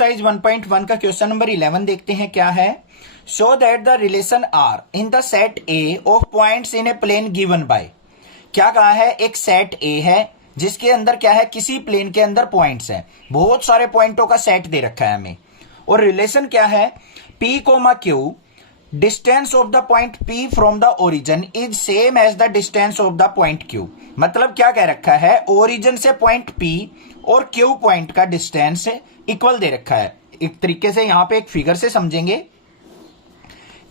Exercise 1.1 का question number 11 देखते हैं क्या है। Show that the relation R in the set A of points in a plane given by. क्या कहा है, एक सेट ए है जिसके अंदर क्या है, किसी प्लेन के अंदर पॉइंट्स हैं, बहुत सारे पॉइंटों का सेट दे रखा है हमें, और रिलेशन क्या है, P comma Q distance of the point P from the origin is same as the distance of the point Q। मतलब क्या कह रखा है, ओरिजिन से पॉइंट P और Q पॉइंट का डिस्टेंस इक्वल दे रखा है। एक तरीके से यहां पे एक फिगर से समझेंगे,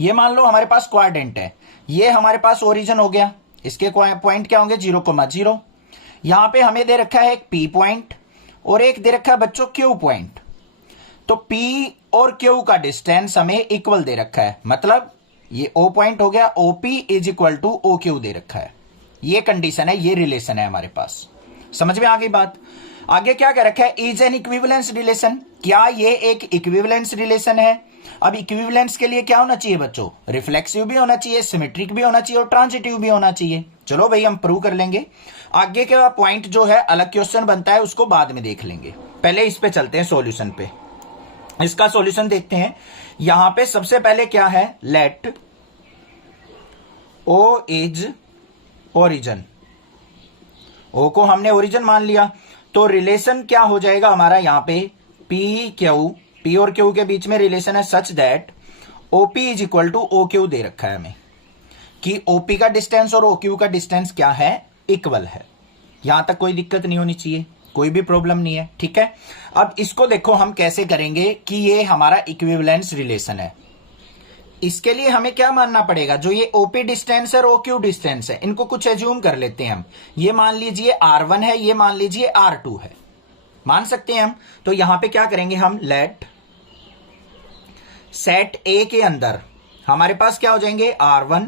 ये मान लो हमारे पास क्वाड्रेंट है, ये हमारे पास ओरिजिन हो गया, इसके पॉइंट क्या होंगे 0,0। यहां पे हमें दे रखा है एक P पॉइंट और एक दे रखा है बच्चों Q पॉइंट। तो P और Q का डिस्टेंस हमें इक्वल दे रखा है, मतलब ये O पॉइंट हो गया, OP is equal to OQ दे रखा है। ये कंडीशन है, ये रिलेशन है हमारे पास। समझ में आ गई बात। आगे क्या कह रखा है, इज एन इक्विवेलेंस रिलेशन। क्या ये एक इक्विवेलेंस रिलेशन है। अब इक्विवेलेंस के लिए क्या होना चाहिए बच्चों, रिफ्लेक्सिव भी होना चाहिए, सिमेट्रिक भी होना चाहिए और ट्रांजिटिव भी होना चाहिए। चलो भाई हम प्रूव कर लेंगे। आगे का पॉइंट जो है अलग क्वेश्चन बनता है, उसको बाद में देख लेंगे, पहले इस पे चलते हैं सॉल्यूशन पे। इसका सॉल्यूशन देखते हैं। यहां पे सबसे पहले क्या है, let O is origin. O को हमने ओरिजिन मान लिया, तो रिलेशन क्या हो जाएगा हमारा, यहां पे P और Q के बीच में रिलेशन है such that OP is equal to OQ दे रखा है हमें, कि OP का डिस्टेंस और OQ का डिस्टेंस क्या है, इक्वल है। यहां तक कोई दिक्कत नहीं होनी चाहिए, कोई भी प्रॉब्लम नहीं है, ठीक है। अब इसको देखो हम कैसे करेंगे कि ये हमारा इक्विवेलेंस रिलेशन है। इसके लिए हमें क्या मानना पड़ेगा, जो ये OP डिस्टेंस है और OQ डिस्टेंस है, इनको कुछ एज्यूम कर लेते हैं हम। ये मान लीजिए R1 है, ये मान लीजिए R2 है, मान सकते हैं हम। तो यहां पे क्या करेंगे हम, लेट सेट A के अंदर हमारे पास क्या हो जाएंगे, R1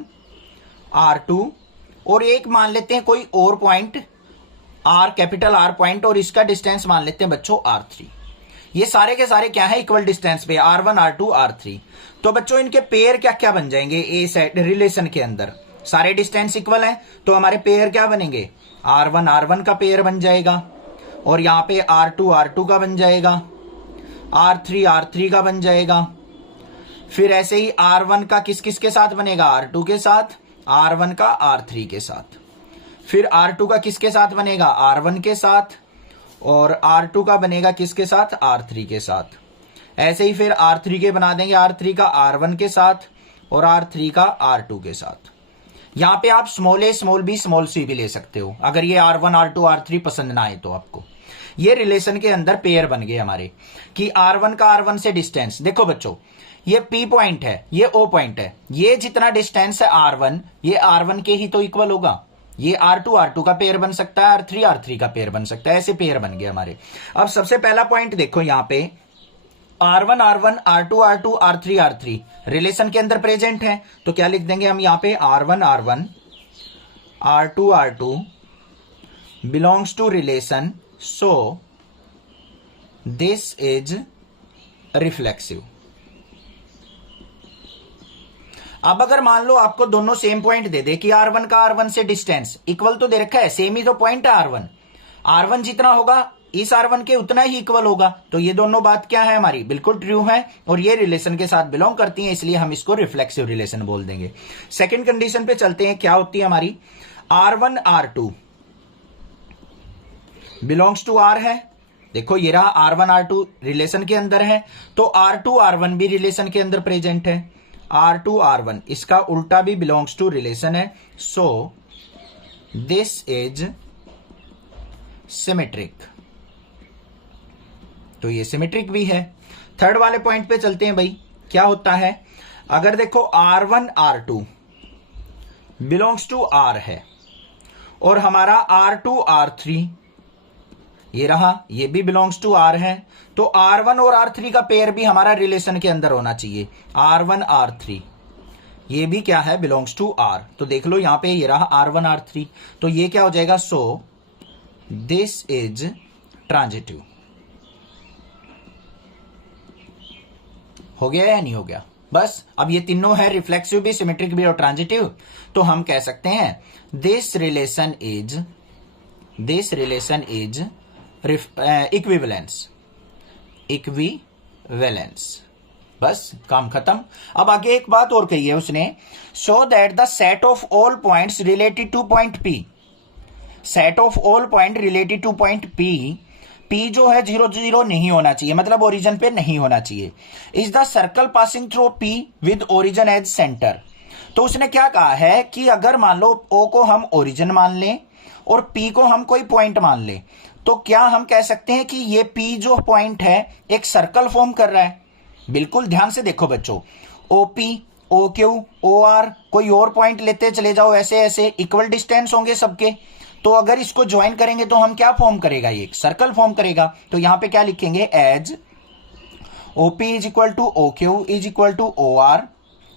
R2 और एक मान लेते हैं कोई और point R, capital R point, और इसका डिस्टेंस मान लेते हैं बच्चों R3। ये सारे के सारे क्या है, इक्वल डिस्टेंस पे, R1 R2 R3। तो बच्चों इनके पेयर क्या क्या बन जाएंगे, ए सेट रिलेशन के अंदर सारे डिस्टेंस इक्वल हैं, तो हमारे पेयर क्या बनेंगे, R1 R1 का पेयर बन जाएगा, और यहां पे R2 R2 का बन जाएगा, R3 R3 का बन जाएगा। फिर ऐसे ही R1 का किस किस के साथ बनेगा, R2 के साथ, R1 का R3 के साथ। फिर R2 का किसके साथ बनेगा, R1 के साथ, और R2 का बनेगा किसके साथ, R3 के साथ। ऐसे ही फिर R3 के बना देंगे, R3 का R1 के साथ और R3 का R2 के साथ। यहां पे आप small a small b small c भी ले सकते हो, अगर ये R1 R2 R3 पसंद ना आए तो आपको। ये रिलेशन के अंदर पेयर बन गए हमारे, कि R1 का R1 से डिस्टेंस, देखो बच्चों ये P पॉइंट है, ये O पॉइंट है, ये जितना डिस्टेंस है R1, ये R1 के ही तो इक्वल होगा। ये R2 R2 का पेयर बन सकता है, R3 R3 का पेयर बन सकता है, ऐसे पेयर बन गए हमारे। अब सबसे पहला पॉइंट देखो, यहां पे R1 R1 R2 R2 R3 R3 relation के अंदर प्रेजेंट है, तो क्या लिख देंगे हम यहां पे, R1 R1 R2 R2 belongs to relation, so this is reflexive. अब अगर मान लो आपको दोनों सेम पॉइंट दे दे कि R1 का R1 से डिस्टेंस इक्वल तो दे रखा है, सेम ही तो पॉइंट है R1 जितना होगा इस R1 के उतना ही इक्वल होगा, तो ये दोनों बात क्या है हमारी, बिल्कुल ट्रू है, और ये रिलेशन के साथ बिलोंग करती है, इसलिए हम इसको रिफ्लेक्सिव रिलेशन बोल देंगे। सेकेंड कंडीशन पे चलते हैं, क्या होती है हमारी, R1 R2 belongs to R है, देखो ये रहा R1 R2 रिलेशन के अंदर है, तो R2 R1 भी रिलेशन के अंदर प्रेजेंट है, R2 R1 इसका उल्टा भी बिलोंग्स टू रिलेशन है, सो दिस इज सिमेट्रिक। तो ये सिमेट्रिक भी है। थर्ड वाले पॉइंट पे चलते हैं भाई, क्या होता है, अगर देखो R1 R2 belongs to R है और हमारा R2 R3 ये रहा, ये भी बिलोंग्स टू R है, तो R1 और R3 का पेयर भी हमारा रिलेशन के अंदर होना चाहिए, R1 R3 ये भी क्या है, बिलोंग्स टू R। तो देख लो यहां पे ये रहा R1 R3, तो ये क्या हो जाएगा, सो दिस इज ट्रांजिटिव। हो गया या नहीं हो गया, बस अब ये तीनों है, रिफ्लेक्सिव भी, सिमेट्रिक भी और ट्रांजिटिव, तो हम कह सकते हैं this relation is equivalence, equivalence valence. बस काम खत्म। अब आगे एक बात और कही है उसने, show that the set of all points related two point P, set of all point related two point P, P जो है 0 0 नहीं होना चाहिए, मतलब ओरिजिन पे नहीं होना चाहिए। Is the circle passing through P with origin as centre. तो उसने क्या कहा है कि अगर मान लो ओ को हम ओरिजिन मान लें और पी को हम कोई पॉइंट मान लें, तो क्या हम कह सकते हैं कि ये पी जो पॉइंट है एक सर्कल फॉर्म कर रहा है। बिल्कुल ध्यान से देखो बच्चों, OP, O Q, O R, कोई और पॉइंट लेते चले जाओ, ऐसे ऐसे इक्वल डिस्टेंस होंगे सबके, तो अगर इसको ज्वाइन करेंगे तो हम क्या फॉर्म करेगा, ये एक सर्कल फॉर्म करेगा। तो यहां पे क्या लिखेंगे, as OP is equal to O Q is equal to O R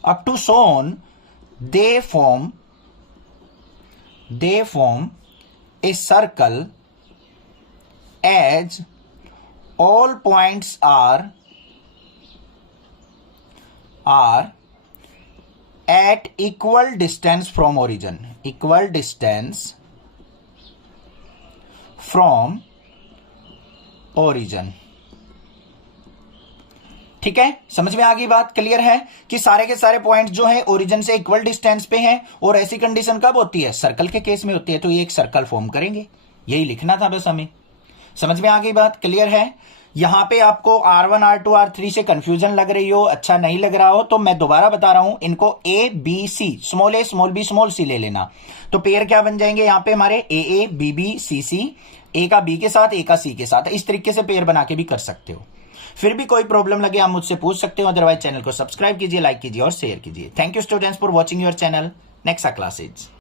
up to so on they form a circle as all points are at equal distance from origin, equal distance from origin। ठीक है, समझ में आ गई बात, clear है कि सारे के सारे पॉइंट्स जो है ओरिजिन से इक्वल डिस्टेंस पे हैं, और ऐसी कंडीशन कब होती है, सर्कल के केस में होती है। तो ये एक सर्कल फॉर्म करेंगे, यही लिखना था बस हमें। समझ में आ गई बात, क्लियर है। यहां पे आपको R1 R2 R3 से कंफ्यूजन लग रही हो, अच्छा नहीं लग रहा हो, तो मैं दोबारा बता रहा हूं, इनको A B C, small a small b small c ले लेना। तो पेयर क्या बन जाएंगे यहां पे हमारे AA BB CC, A का B के साथ, A का C के साथ। इस तरीके से पेयर बना के भी कर सकते हो। फिर भी कोई प्रॉब्लम लगे आप मुझसे पूछ सकते हो, अदरवाइज चैनल को सब्सक्राइब कीजिए, लाइक कीजिए और शेयर कीजिए। Thank you students for watching your channel. Next classes.